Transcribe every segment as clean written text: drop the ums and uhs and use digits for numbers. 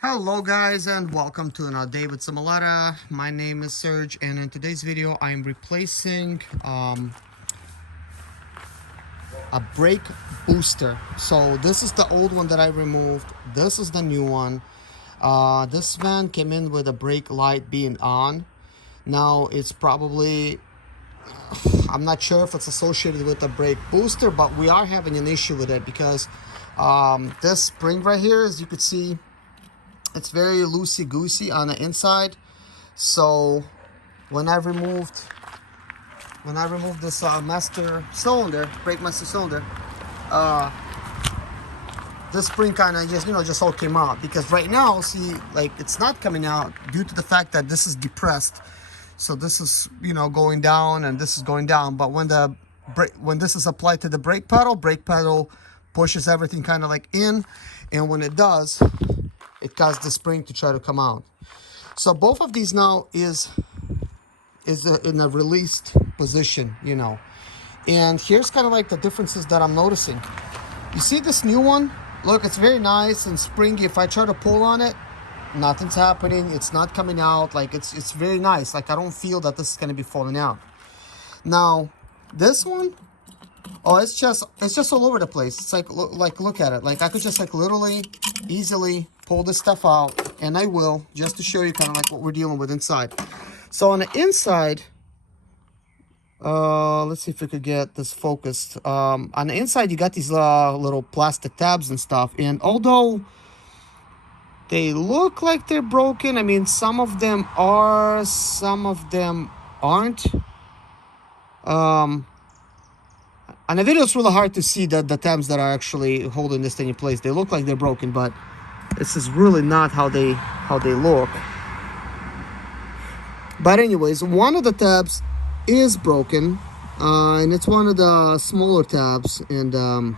Hello guys and welcome to another day with Simulata. My name is Serge and in today's video I'm replacing a brake booster. So this is the old one that I removed. This is the new one. This van came in with a brake light being on. Now it's probably, I'm not sure if it's associated with the brake booster, but we are having an issue with it because this spring right here, as you can see, it's very loosey-goosey on the inside. So when I removed this master cylinder, brake master cylinder, this spring kind of just all came out. Because right now, see, like, it's not coming out due to the fact that this is depressed. So this is, going down and this is going down. But when this is applied to the brake pedal pushes everything kind of like in, and when it does, it causes the spring to try to come out. So both of these now is in a released position, And here's kind of like the differences that I'm noticing. You see this new one? Look, it's very nice and springy. If I try to pull on it, nothing's happening. It's not coming out. Like it's very nice. Like I don't feel that this is going to be falling out. Now, this one, oh, it's just all over the place. It's like look at it. Like I could just like literally easily pull this stuff out, and I will, just to show you kind of like what we're dealing with inside. So on the inside, let's see if we could get this focused. On the inside, you got these little plastic tabs and stuff, and although they look like they're broken, I mean, some of them are, some of them aren't. On the video, it's really hard to see the tabs that are actually holding this thing in place. They look like they're broken, but this is really not how they look. But anyways, one of the tabs is broken, and it's one of the smaller tabs, and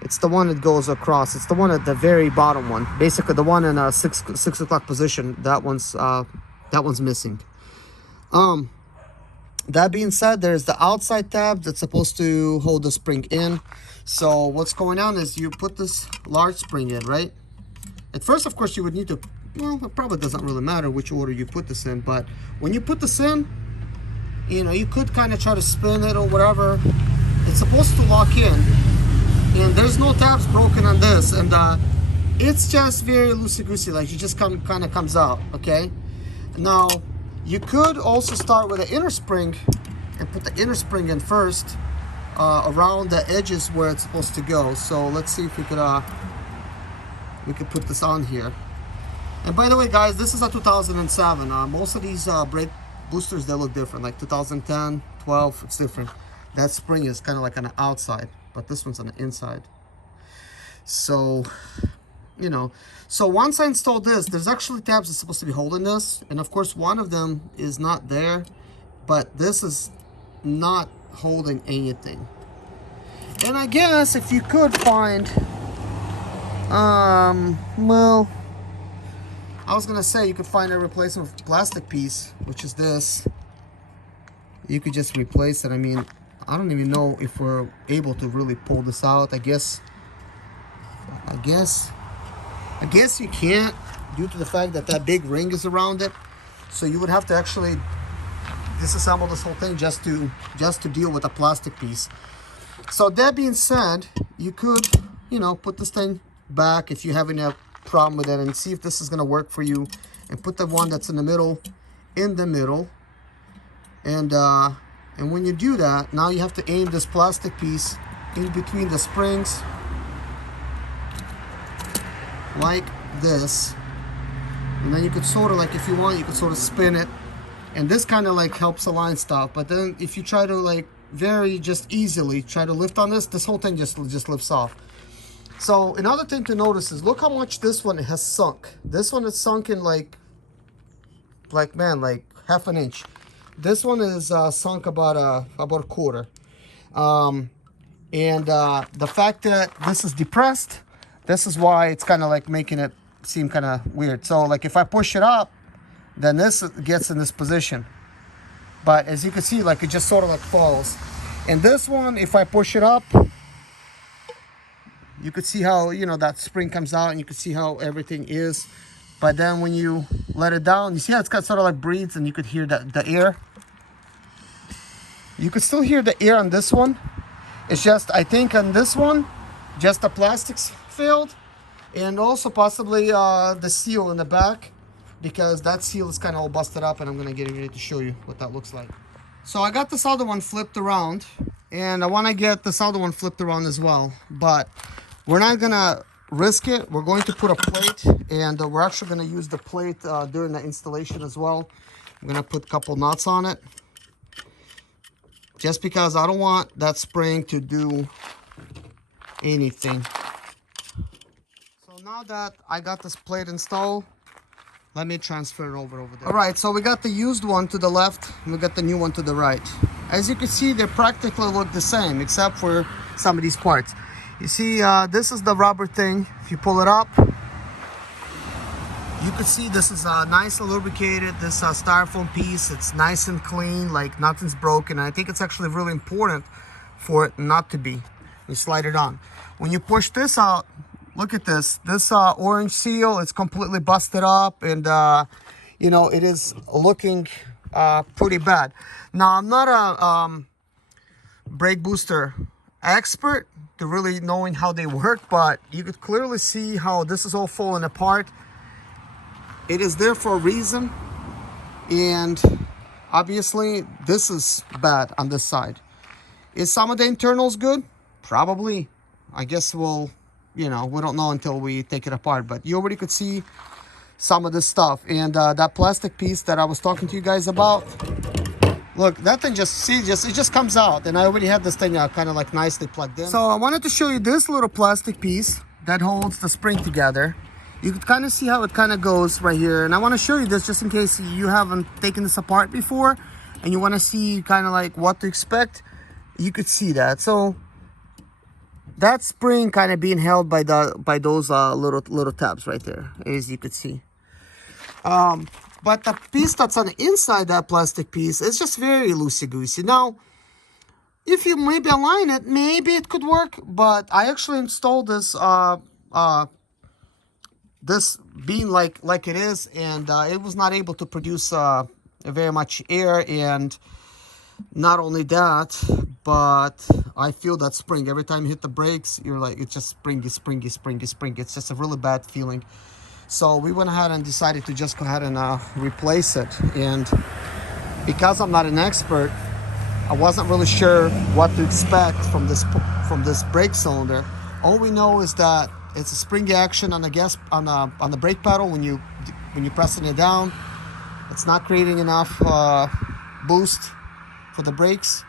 it's the one that goes across. It's the one at the very bottom one, basically the one in a six o'clock position. That one's missing. That being said, there's the outside tab that's supposed to hold the spring in. So what's going on is you put this large spring in, right? At first, of course, you would need to, well, it probably doesn't really matter which order you put this in, but when you put this in, you could kind of try to spin it or whatever. It's supposed to lock in, and there's no tabs broken on this, and it's just very loosey-goosey, like it just kind of comes out, okay? Now, you could also start with the inner spring and put the inner spring in first, around the edges where it's supposed to go. So let's see if we could put this on here. And by the way, guys, this is a 2007. Most of these brake boosters, they look different. Like 2010, 12, it's different. That spring is kind of like on the outside, but this one's on the inside. So, so once I installed this, there's actually tabs that's supposed to be holding this, and of course one of them is not there, but this is not holding anything. And I guess if you could find, well, I was gonna say you could find a replacement plastic piece, which is this. You could just replace it. I mean, I don't even know if we're able to really pull this out. I guess you can't, due to the fact that that big ring is around it. So you would have to actually disassemble this whole thing just to deal with a plastic piece. So that being said, you could, put this thing back if you're having a problem with it, and see if this is going to work for you, and put the one that's in the middle, and when you do that, now you have to aim this plastic piece in between the springs like this, and then you could sort of, like, if you want, you could sort of spin it, and this kind of like helps align stuff. But then if you try to like just easily try to lift on this whole thing just lifts off. So another thing to notice is look how much this one has sunk. This one is sunken like half an inch. This one is sunk about a quarter. And the fact that this is depressed, this is why it's kind of like making it seem kind of weird. So like if I push it up, then this gets in this position. But as you can see, like it just sort of like falls. And this one, if I push it up, you could see how, you know, that spring comes out and you could see how everything is. But then when you let it down, you see how it's got sort of like breathes, and you could hear the air. You could still hear the air on this one. It's just, I think on this one, just the plastics failed, and also possibly the seal in the back, because that seal is kind of all busted up, and I'm gonna get ready to show you what that looks like. So I got this other one flipped around, and I want to get this other one flipped around as well, but we're not gonna risk it. We're going to put a plate, and we're actually going to use the plate during the installation as well. I'm going to put a couple nuts on it, just because I don't want that spring to do anything. So now that I got this plate installed, let me transfer it over there. All right, so we got the used one to the left, and we got the new one to the right. As you can see, they practically look the same, except for some of these parts. You see, this is the rubber thing. If you pull it up, you can see this is nice and lubricated. This styrofoam piece, it's nice and clean, like nothing's broken. And I think it's actually really important for it not to be. You slide it on. When you push this out, look at this. This orange seal, it's completely busted up, and you know, it is looking pretty bad. Now, I'm not a brake booster expert to really knowing how they work, but you could clearly see how this is all falling apart. It is there for a reason, and obviously this is bad on this side. Is some of the internals good? Probably. I guess we'll, you know, we don't know until we take it apart, but you already could see some of this stuff. And that plastic piece that I was talking to you guys about, look, that thing it just comes out, and I already had this thing kind of like nicely plugged in. So I wanted to show you this little plastic piece that holds the spring together. You could kind of see how it kind of goes right here, and I want to show you this just in case you haven't taken this apart before and you want to see kind of like what to expect. You could see that. So that spring kind of being held by those little tabs right there, as you could see. But the piece that's on the inside, that plastic piece, is just very loosey-goosey. Now, if you maybe align it, maybe it could work, but I actually installed this this being like it is, and it was not able to produce very much air. And not only that, but I feel that spring every time you hit the brakes. You're like, it's just springy. It's just a really bad feeling. So we went ahead and decided to just go ahead and replace it. And because I'm not an expert, I wasn't really sure what to expect from this brake cylinder. All we know is that it's a springy action on the gas on the brake pedal when you're pressing it down. It's not creating enough boost for the brakes.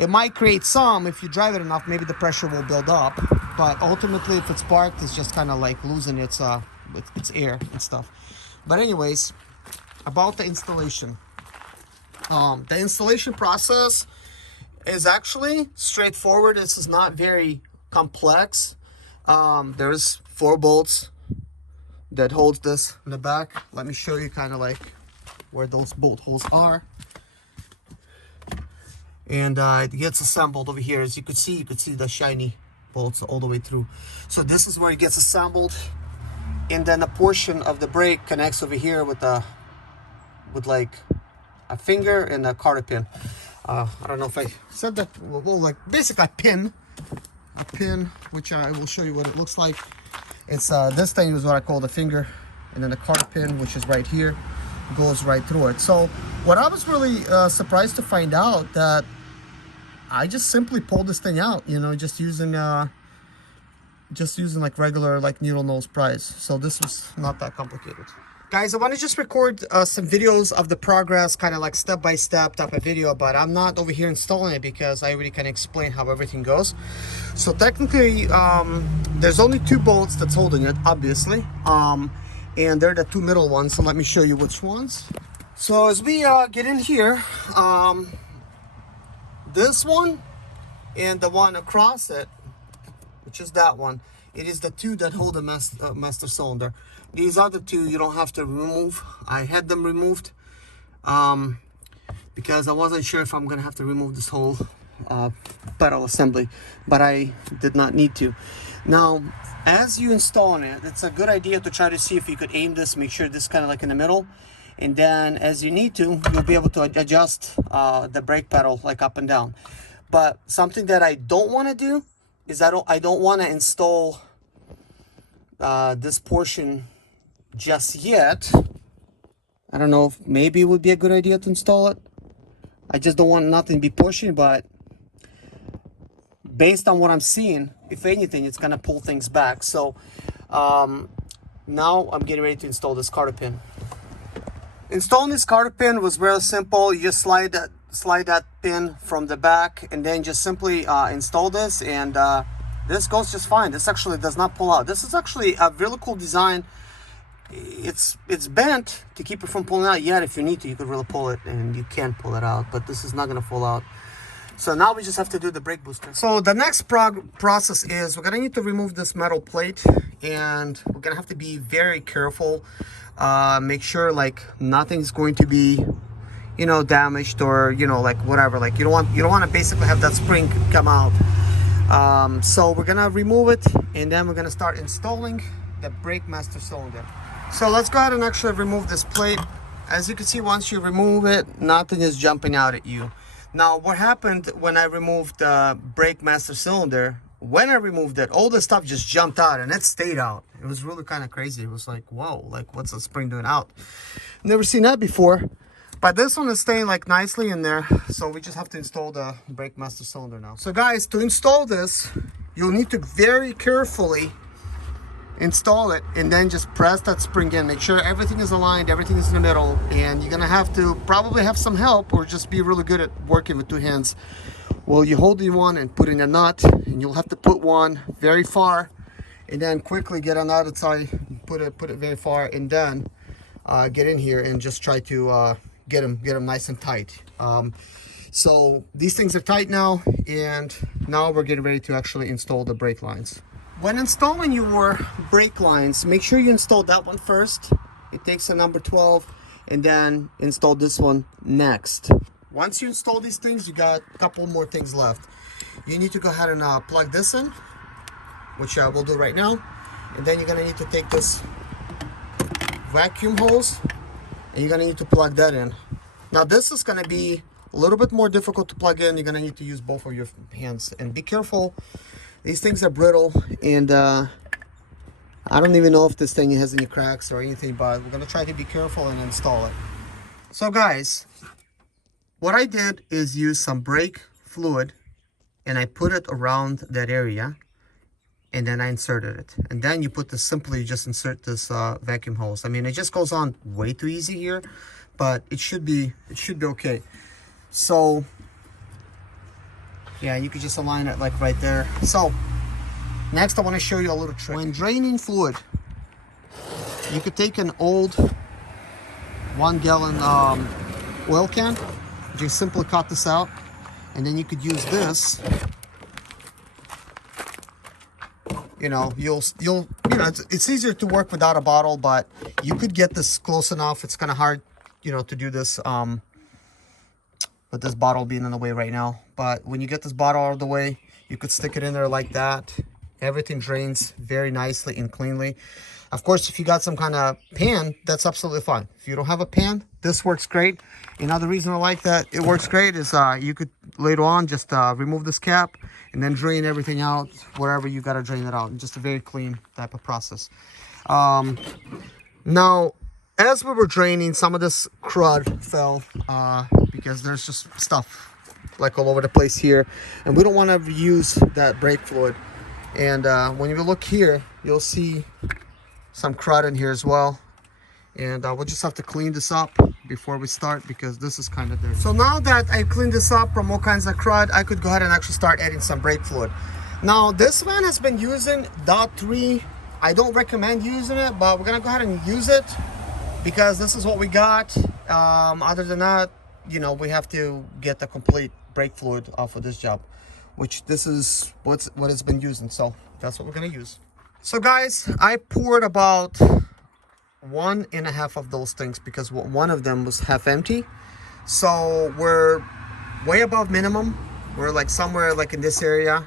It might create some if you drive it enough. Maybe the pressure will build up, but ultimately, if it's parked, it's just kind of like losing its air and stuff. But anyways, about the installation. The installation process is actually straightforward. This is not very complex. There's 4 bolts that holds this in the back. Let me show you kind of like where those bolt holes are. And it gets assembled over here. As you could see the shiny bolts all the way through. So this is where it gets assembled. And then a portion of the brake connects over here with like a finger and a cotter pin. I don't know if I said that. Well, like basically a pin, which I will show you what it looks like. It's this thing is what I call the finger, and then the cotter pin, which is right here, goes right through it. So what I was really surprised to find out that I just simply pulled this thing out, you know, just using like regular like needle nose pries. So this was not that complicated. Guys, I want to just record some videos of the progress, kind of like step-by-step type of video, but I'm not over here installing it because I already can explain how everything goes. So technically, there's only 2 bolts that's holding it, obviously, and they're the 2 middle ones. So let me show you which ones. So as we get in here, this one and the one across it, which is that one, it is the 2 that hold the master cylinder. These other 2 you don't have to remove. I had them removed because I wasn't sure if I'm gonna have to remove this whole pedal assembly, but I did not need to. Now, as you install it, it's a good idea to try to see if you could aim this, make sure this is kind of like in the middle, and then as you need to, you'll be able to adjust the brake pedal like up and down. But something that I don't want to do is I don't want to install this portion just yet. I don't know if maybe it would be a good idea to install it. I just don't want nothing to be pushing, but based on what I'm seeing, if anything, it's gonna pull things back. So now I'm getting ready to install this cotter pin. Installing this cotter pin was very simple. You just slide that pin from the back and then just simply install this, and this goes just fine. This actually does not pull out. This is actually a really cool design. It's bent to keep it from pulling out, yet if you need to, you could really pull it, and you can pull it out, but this is not going to pull out. So now we just have to do the brake booster. So the next process is we're going to need to remove this metal plate, and we're going to have to be very careful. Make sure like nothing's going to be, you know, damaged, or, you know, like whatever. Like you don't want to basically have that spring come out. So we're going to remove it, and then we're going to start installing the brake master cylinder. So let's go ahead and actually remove this plate. As you can see, once you remove it, nothing is jumping out at you. Now, what happened when I removed the brake master cylinder, when I removed it, all the stuff just jumped out and it stayed out. It was really kind of crazy. It was like, whoa, like what's the spring doing out? Never seen that before. But this one is staying like nicely in there. So we just have to install the brake master cylinder now. So guys, to install this, you'll need to very carefully install it, and then just press that spring in. Make sure everything is aligned, everything is in the middle, and you're gonna have to probably have some help, or just be really good at working with two hands. Well, you hold the one and put in a nut, and you'll have to put one very far, and then quickly get another side, put it very far, and then get in here and just try to get them nice and tight. So these things are tight now, and now we're getting ready to actually install the brake lines. When installing your brake lines, make sure you install that one first. It takes a number 12, and then install this one next. Once you install these things, you got a couple more things left. You need to go ahead and plug this in, which I will do right now. And then you're gonna need to take this vacuum hose, and you're gonna need to plug that in. Now this is gonna be a little bit more difficult to plug in. You're gonna need to use both of your hands, and be careful. These things are brittle, and I don't even know if this thing has any cracks or anything, but we're gonna try to be careful and install it. So guys, what I did is use some brake fluid, and I put it around that area, and then I inserted it. And then you put this, simply just insert this vacuum hose. I mean, it just goes on way too easy here, but it should be okay. So yeah, you could just align it like right there. So next I want to show you a little trick. When draining fluid, you could take an old 1 gallon oil can, just simply cut this out, and then you could use this. You know, it's easier to work without a bottle, but you could get this close enough. It's kind of hard, you know, to do this with this bottle being in the way right now. But when you get this bottle out of the way, you could stick it in there like that. Everything drains very nicely and cleanly. Of course, if you got some kind of pan, that's absolutely fine. If you don't have a pan, this works great. Another reason I like that it works great is you could later on just remove this cap and then drain everything out wherever you got to drain it out. Just a very clean type of process. Now, as we were draining, some of this crud fell because there's just stuff like all over the place here, and we don't want to use that brake fluid. And when you look here, you'll see some crud in here as well, and we'll just have to clean this up before we start, because this is kind of dirty. So now that I cleaned this up from all kinds of crud, I could go ahead and actually start adding some brake fluid. Now this van has been using .3. I don't recommend using it, but we're gonna go ahead and use it because this is what we got. Other than that, you know, we have to get the complete brake fluid off of this job, which this is what it's been using, so that's what we're gonna use. So guys, I poured about 1.5 of those things because one of them was half empty, so we're way above minimum. We're like somewhere like in this area.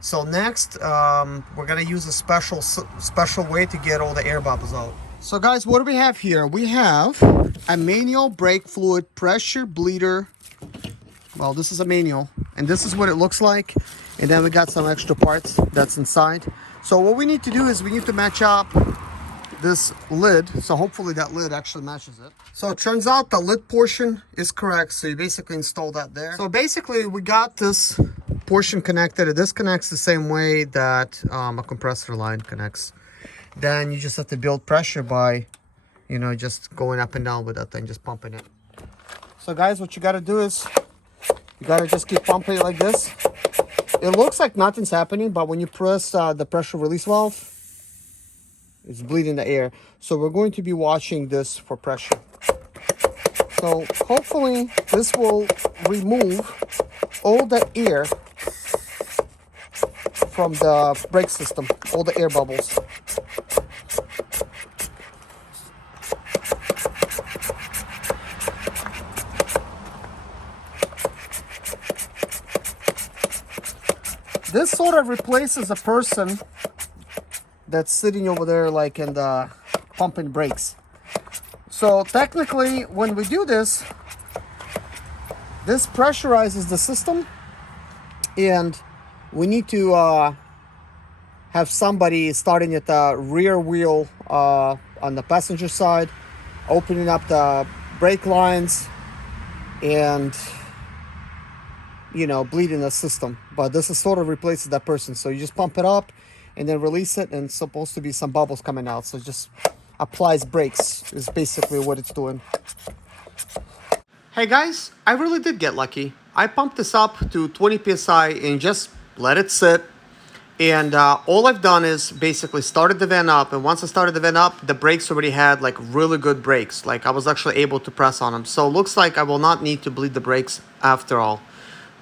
So next, we're gonna use a special way to get all the air bubbles out. So guys, what do we have here? We have a manual brake fluid pressure bleeder. Well, this is a manual, and this is what it looks like. And then we got some extra parts that's inside. So what we need to do is we need to match up this lid. So hopefully that lid actually matches it. So it turns out the lid portion is correct. So you basically install that there. So basically we got this portion connected. This connects the same way that a compressor line connects. Then you just have to build pressure by, you know, just going up and down with that thing, just pumping it. So guys, what you got to do is you got to just keep pumping it like this. It looks like nothing's happening, but when you press the pressure release valve, it's bleeding the air. So we're going to be watching this for pressure. So hopefully this will remove all the air from the brake system, all the air bubbles. This sort of replaces a person that's sitting over there like in the pumping brakes. So technically when we do this, this pressurizes the system, and we need to have somebody starting at the rear wheel on the passenger side, opening up the brake lines and, you know, bleeding the system. But this is sort of replaces that person. So you just pump it up and then release it, and it's supposed to be some bubbles coming out. So it just applies brakes is basically what it's doing. Hey guys, I really did get lucky. I pumped this up to 20 psi and just let it sit. And all I've done is basically started the van up. And once I started the van up, the brakes already had like really good brakes. Like I was actually able to press on them. So it looks like I will not need to bleed the brakes after all,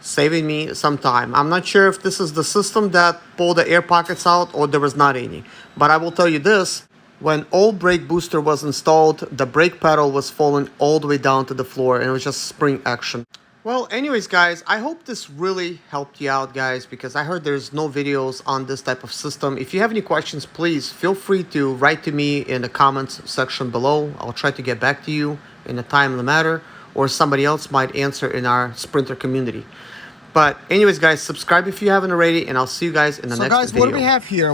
saving me some time. I'm not sure if this is the system that pulled the air pockets out or there was not any. But I will tell you this. When old brake booster was installed, the brake pedal was falling all the way down to the floor, and it was just spring action. Well, anyways, guys, I hope this really helped you out, guys, because I heard there's no videos on this type of system. If you have any questions, please feel free to write to me in the comments section below. I'll try to get back to you in a timely manner, or somebody else might answer in our Sprinter community. But anyways, guys, subscribe if you haven't already, and I'll see you guys in the next video. So guys, what do we have here?